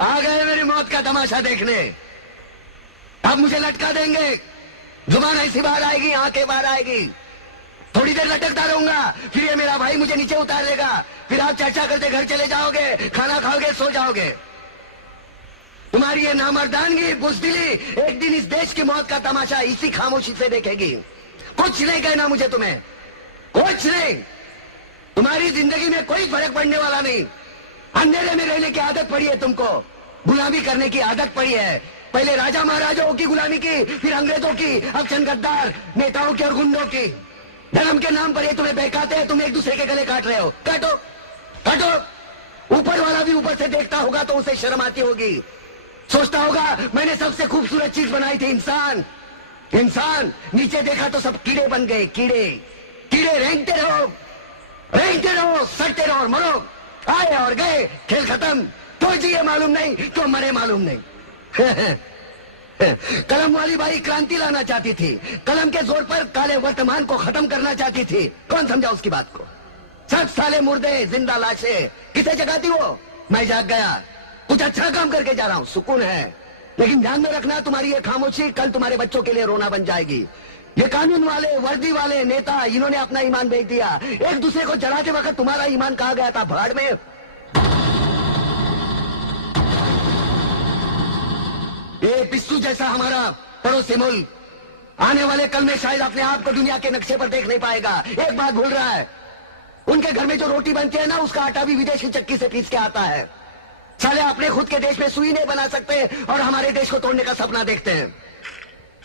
आ गए मेरी मौत का तमाशा देखने। अब मुझे लटका देंगे, जुबान ऐसी बाहर आएगी, आंखें बाहर आएगी, थोड़ी देर लटकता रहूंगा, फिर ये मेरा भाई मुझे नीचे उतार देगा, फिर आप चर्चा करते घर चले जाओगे, खाना खाओगे, सो जाओगे। तुम्हारी ये नामर्दानगी, बुज़दिली एक दिन इस देश की मौत का तमाशा इसी खामोशी से देखेगी। कुछ नहीं कहना मुझे तुम्हें, कुछ नहीं। तुम्हारी जिंदगी में कोई फर्क पड़ने वाला नहीं। अंधेरे में रहने की आदत पड़ी है तुमको, गुलामी करने की आदत पड़ी है। पहले राजा महाराजाओं की गुलामी की, फिर अंग्रेजों की, अब चंद गद्दार नेताओं की और गुंडों की। धर्म के नाम पर ये तुम्हें बहकाते हैं, तुम एक दूसरे के गले काट रहे हो। काटो काटो। ऊपर वाला भी ऊपर से देखता होगा तो उसे शर्म आती होगी, सोचता होगा मैंने सबसे खूबसूरत चीज बनाई थी, इंसान। इंसान नीचे देखा तो सब कीड़े बन गए, कीड़े। कीड़े रेंगते रहो, सड़ते रहो और मरो। आए और गए, खेल खत्म। तो जिए मालूम नहीं, तो मरे मालूम नहीं। कलम वाली बाई क्रांति लाना चाहती थी, कलम के जोर पर काले वर्तमान को खत्म करना चाहती थी। कौन समझा उसकी बात को? सब साले मुर्दे, जिंदा लाशें। किसे जगाती वो? मैं जाग गया, कुछ अच्छा काम करके जा रहा हूं, सुकून है। लेकिन ध्यान में रखना, तुम्हारी ये खामोशी कल तुम्हारे बच्चों के लिए रोना बन जाएगी। ये कानून वाले, वर्दी वाले नेता, इन्होंने अपना ईमान बेच दिया। एक दूसरे को जलाते वक्त तुम्हारा ईमान कहा गया था, भाड़ में। ये पिस्सू जैसा हमारा पड़ोसी मुल्क आने वाले कल में शायद अपने आप को दुनिया के नक्शे पर देख नहीं पाएगा। एक बात भूल रहा है, उनके घर में जो रोटी बनती है ना, उसका आटा भी विदेशी चक्की से पीस के आता है। साले अपने खुद के देश में सुई नहीं बना सकते और हमारे देश को तोड़ने का सपना देखते हैं।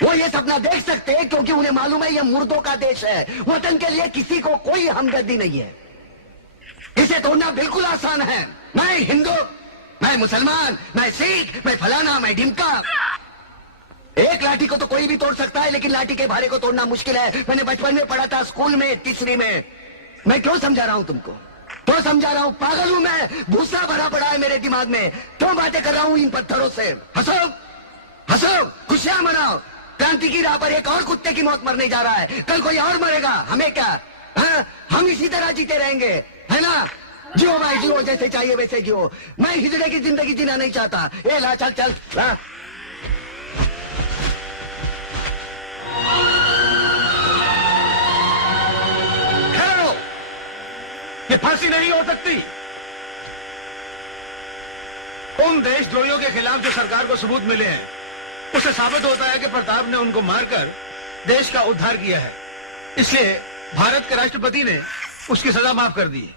वो ये सपना देख सकते हैं क्योंकि उन्हें मालूम है ये मुर्दों का देश है। वतन के लिए किसी को कोई हमदर्दी नहीं है। इसे तोड़ना बिल्कुल आसान है। मैं हिंदू, मैं मुसलमान, मैं सिख, मैं फलाना, मैं ढिमका। एक लाठी को तो कोई भी तोड़ सकता है, लेकिन लाठी के भारे को तोड़ना मुश्किल है। मैंने बचपन में पढ़ा था, स्कूल में, तीसरी में। मैं क्यों समझा रहा हूं तुमको? तो समझा रहा हूं, पागल हूं मैं, भूसा भरा पड़ा है मेरे दिमाग में। क्यों बातें कर रहा हूं इन पत्थरों से? हंसो हंसो, खुशियां मनाओ। क्रांति की राह पर एक और कुत्ते की मौत मरने जा रहा है, कल कोई और मरेगा, हमें क्या? हाँ, हम इसी तरह जीते रहेंगे, है ना? जियो भाई जियो, जैसे चाहिए वैसे जियो। मैं हिजड़े की जिंदगी जीना नहीं चाहता। ए ला, चल चल ला। ठहरो, ये फांसी नहीं हो सकती। उन देशद्रोहियों के खिलाफ जो सरकार को सबूत मिले हैं, उससे साबित होता है कि प्रताप ने उनको मारकर देश का उद्धार किया है। इसलिए भारत के राष्ट्रपति ने उसकी सजा माफ कर दी है।